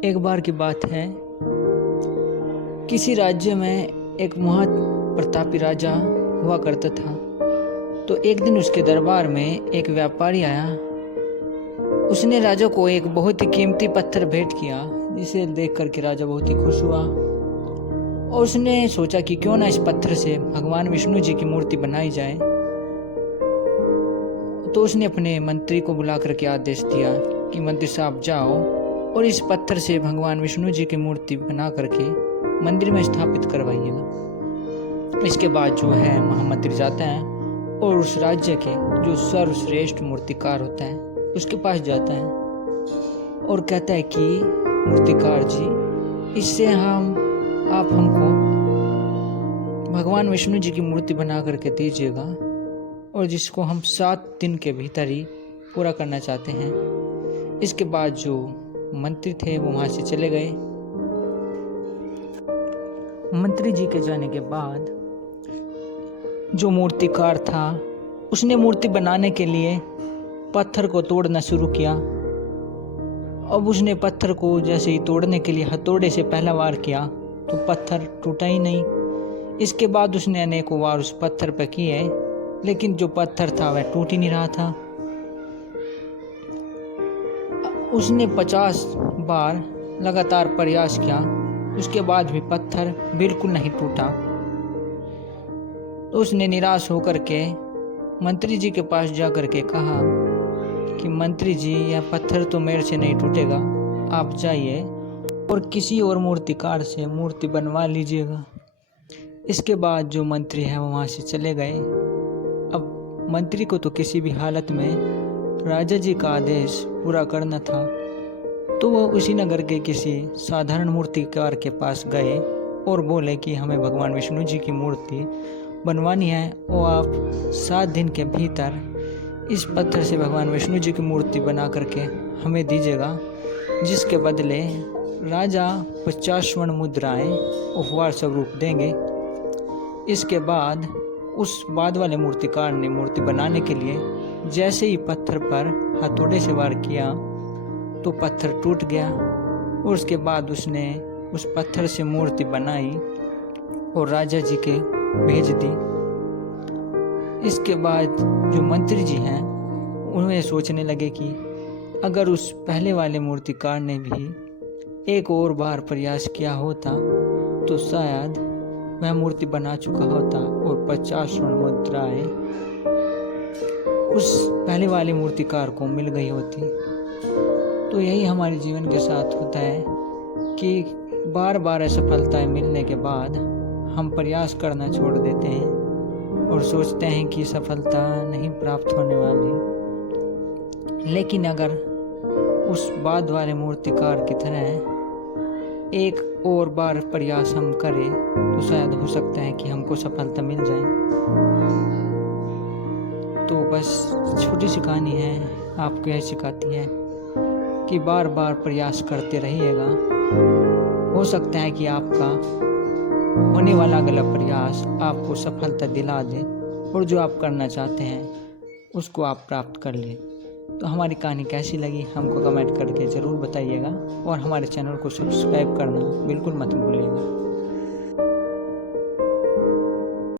एक बार की बात है, किसी राज्य में एक महाप्रतापी राजा हुआ करता था। तो एक दिन उसके दरबार में एक व्यापारी आया। उसने राजा को एक बहुत ही कीमती पत्थर भेंट किया, जिसे देख करके राजा बहुत ही खुश हुआ और उसने सोचा कि क्यों ना इस पत्थर से भगवान विष्णु जी की मूर्ति बनाई जाए। तो उसने अपने मंत्री को बुला करके आदेश दिया कि मंत्री साहब जाओ और इस पत्थर से भगवान विष्णु जी की मूर्ति बना करके मंदिर में स्थापित करवाइएगा। इसके बाद जो है महामंत्री जाता है और उस राज्य के जो सर्वश्रेष्ठ मूर्तिकार होता है उसके पास जाता है और कहता है कि मूर्तिकार जी, इससे आप हमको भगवान विष्णु जी की मूर्ति बना करके दीजिएगा और जिसको हम 7 दिन के भीतर ही पूरा करना चाहते हैं। इसके बाद जो मंत्री थे वो वहाँ से चले गए। मंत्री जी के जाने के बाद जो मूर्तिकार था उसने मूर्ति बनाने के लिए पत्थर को तोड़ना शुरू किया। अब उसने पत्थर को जैसे ही तोड़ने के लिए हथौड़े से पहला वार किया तो पत्थर टूटा ही नहीं। इसके बाद उसने अनेकों वार उस पत्थर पर किए, लेकिन जो पत्थर था वह टूट ही नहीं रहा था। उसने 50 बार लगातार प्रयास किया, उसके बाद भी पत्थर बिल्कुल नहीं टूटा। तो उसने निराश होकर के मंत्री जी के पास जा कर के कहा कि मंत्री जी, यह पत्थर तो मेरे से नहीं टूटेगा, आप जाइए और किसी और मूर्तिकार से मूर्ति बनवा लीजिएगा। इसके बाद जो मंत्री है वो वहाँ से चले गए। अब मंत्री को तो किसी भी हालत में राजा जी का आदेश पूरा करना था, तो वो उसी नगर के किसी साधारण मूर्तिकार के पास गए और बोले कि हमें भगवान विष्णु जी की मूर्ति बनवानी है और आप 7 दिन के भीतर इस पत्थर से भगवान विष्णु जी की मूर्ति बना करके हमें दीजिएगा, जिसके बदले राजा 50 स्वर्ण मुद्राएं उपहार स्वरूप देंगे। इसके बाद उस बाद वाले मूर्तिकार ने मूर्ति बनाने के लिए जैसे ही पत्थर पर हथौड़े से वार किया तो पत्थर टूट गया और उसके बाद उसने उस पत्थर से मूर्ति बनाई और राजा जी के भेज दी। इसके बाद जो मंत्री जी हैं उन्हें सोचने लगे कि अगर उस पहले वाले मूर्तिकार ने भी एक और बार प्रयास किया होता तो शायद वह मूर्ति बना चुका होता और 50 स्वर्ण मुद्राएं उस पहले वाले मूर्तिकार को मिल गई होती। तो यही हमारे जीवन के साथ होता है कि बार बार असफलताएं मिलने के बाद हम प्रयास करना छोड़ देते हैं और सोचते हैं कि सफलता नहीं प्राप्त होने वाली। लेकिन अगर उस बाद वाले मूर्तिकार की तरह एक और बार प्रयास हम करें तो शायद हो सकता है कि हमको सफलता मिल जाए। तो बस छोटी सी कहानी है, आपको यह सिखाती है कि बार बार प्रयास करते रहिएगा। हो सकता है कि आपका होने वाला अगला प्रयास आपको सफलता दिला दे और जो आप करना चाहते हैं उसको आप प्राप्त कर लें। तो हमारी कहानी कैसी लगी हमको कमेंट करके ज़रूर बताइएगा और हमारे चैनल को सब्सक्राइब करना बिल्कुल मत भूलिएगा।